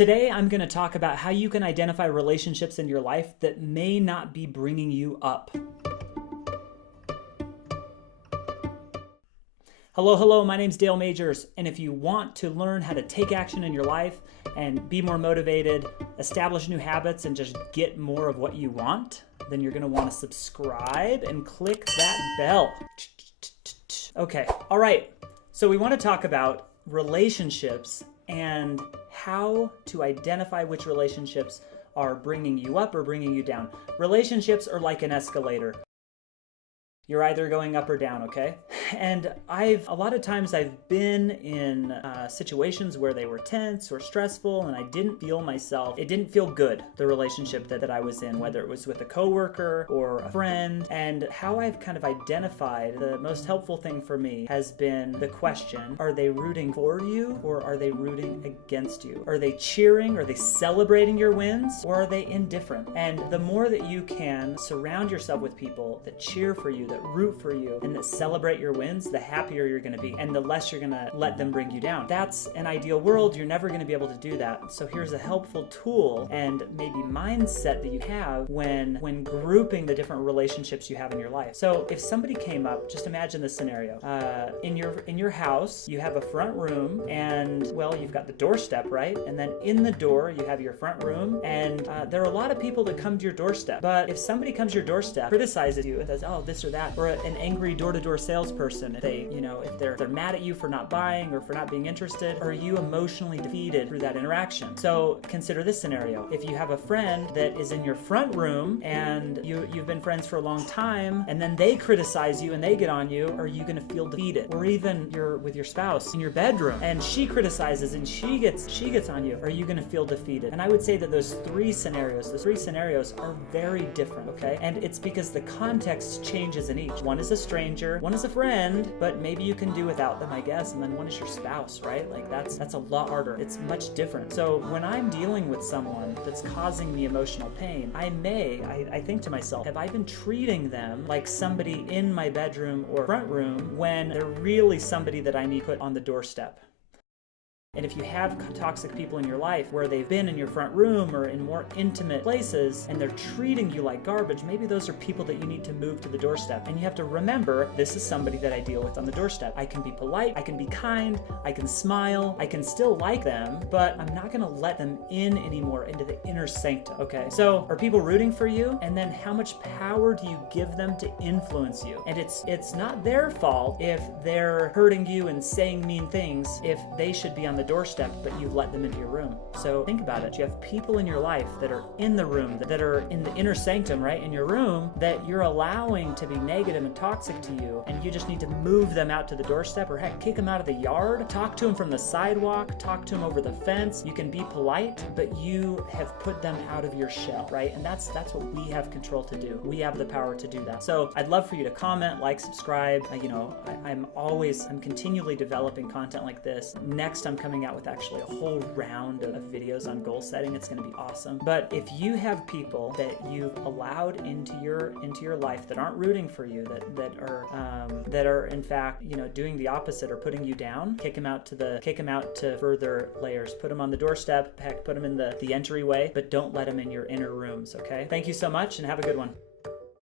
Today, I'm going to talk about how you can identify relationships in your life that may not be bringing you up. Hello, my name's Dale Majors, and if you want to learn how to take action in your life and be more motivated, establish new habits, and just get more of what you want, then you're going to want to subscribe and click that bell. Okay, all right. So we want to talk about relationships and how to identify which relationships are bringing you up or bringing you down. Relationships are like an escalator. You're either going up or down, okay? And a lot of times I've been in situations where they were tense or stressful and I didn't feel myself. It didn't feel good, the relationship that I was in, whether it was with a coworker or a friend. And how I've kind of identified the most helpful thing for me has been the question, are they rooting for you or are they rooting against you? Are they cheering? Are they celebrating your wins? Or are they indifferent? And the more that you can surround yourself with people that cheer for you, that root for you, and that celebrate your wins, the happier you're going to be and the less you're going to let them bring you down. That's an ideal world. You're never going to be able to do that. So here's a helpful tool and maybe mindset that you have when grouping the different relationships you have in your life. So if somebody came up, just imagine this scenario. In your house, you have a front room and, well, you've got the doorstep, right? And then in the door, you have your front room, and there are a lot of people that come to your doorstep. But if somebody comes to your doorstep, criticizes you and says, oh, this or that, or an angry door-to-door salesperson, if they're mad at you for not buying or for not being interested, are you emotionally defeated through that interaction? So consider this scenario. If you have a friend that is in your front room and you've been friends for a long time, and then they criticize you and they get on you, are you going to feel defeated? Or even you're with your spouse in your bedroom and she criticizes and she gets on you, are you going to feel defeated? And I would say that those three scenarios are very different, okay? And it's because the context changes in each. One is a stranger, one is a friend, but maybe you can do without them, I guess, and then one is your spouse, right? Like that's a lot harder. It's much different. So when I'm dealing with someone that's causing me emotional pain, I think to myself, have I been treating them like somebody in my bedroom or front room when they're really somebody that I need to put on the doorstep? And if you have toxic people in your life where they've been in your front room or in more intimate places and they're treating you like garbage, maybe those are people that you need to move to the doorstep. And you have to remember, this is somebody that I deal with on the doorstep. I can be polite, I can be kind, I can smile, I can still like them, but I'm not going to let them in anymore into the inner sanctum, okay? So are people rooting for you? And then how much power do you give them to influence you? And it's not their fault if they're hurting you and saying mean things, if they should be on the doorstep, but you've let them into your room. So think about it. You have people in your life that are in the room, that are in the inner sanctum, right, in your room, that you're allowing to be negative and toxic to you, and you just need to move them out to the doorstep, or heck, kick them out of the yard, talk to them from the sidewalk, talk to them over the fence. You can be polite, but you have put them out of your shell, right? And that's what we have control to do. We have the power to do that. So I'd love for you to comment, like, subscribe. I'm continually developing content like this. Next, I'm coming out with actually a whole round of videos on goal setting. It's going to be awesome. But if you have people that you've allowed into your life that aren't rooting for you, that are in fact, doing the opposite or putting you down, kick them out to further layers. Put them on the doorstep, heck, put them in the entryway, but don't let them in your inner rooms, okay? Thank you so much and have a good one.